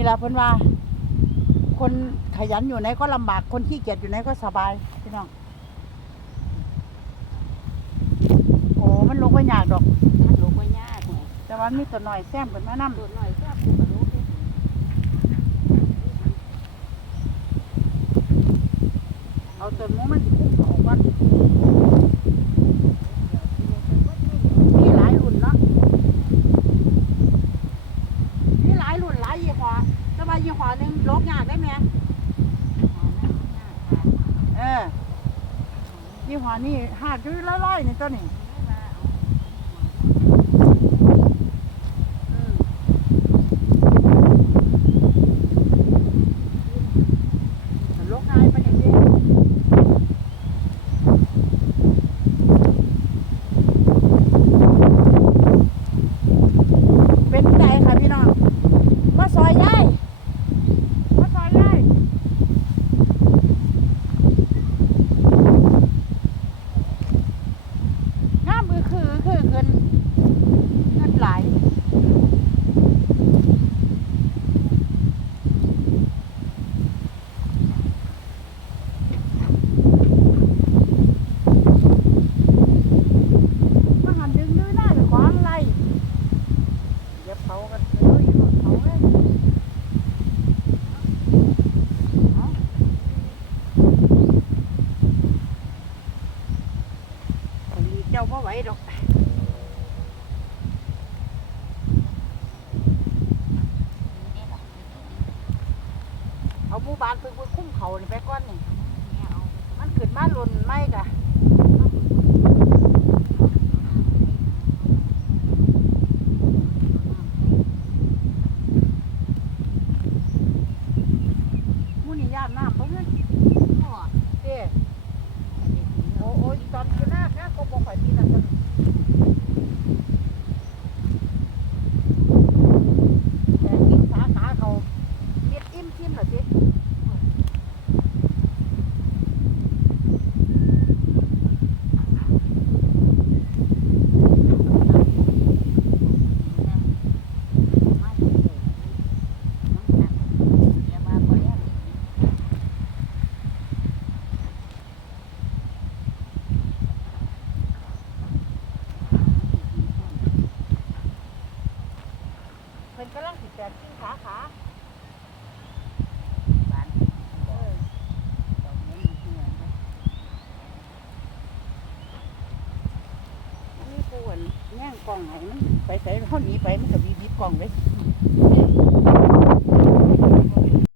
นี่ละเพิ่นว่า คนขยันอยู่ไหนก็ลำบากคนขี้เกียจอยู่ไหนก็สบายพี่น้องโอ้มันลงไปยากดอก มันลูกบ่ยากแหมแต่ว่ามีตัวหน่อยแซมเป็นมานำตัวน้อยแซ่บกูก็รู้เด้เอาต้นหมูมันสิคุ้มเขาก่อนมีหลายรุ่นเนาะมีหลายรุ่น หลายยี่ห้อแต่ว่ายี่ห้อหนึงลบยากได้ไหมเออยี่ห้อนี้หาดอยู่ร้อยๆนี่ตัวนี้ อืมลกง่ายปานอย่างนี้เป็นไงค่ะพี่น้องมาซอยยายมาซอยยายงามอือ คือเงินเงินหลาย มาหันดึงด้วยได้ขวางไรเดี๋ยวเผากันเอ้ยเผาเลยเอาอันนี้ เจ้าพ่ไหวดอกเอาหมู่บ้านไปคุ้มเขานี่ไปก่อนนี่มันขึ้นมาหล่นไม่กะ มูนี่ยามน้ำเพราะงั้นเด้โอ้โอ้ยตอนกินหน้าแค่ก็บอกข่อยพี่นั่นกันแต่กินขาขาเขาเม็ดอิ่มทิม เหรอสิเพิ่นกำลังสิดแตกกินขาขา กล่องไหนมันไปใส่ข้อนี้ไปมันจะบีบีบกล่องไว้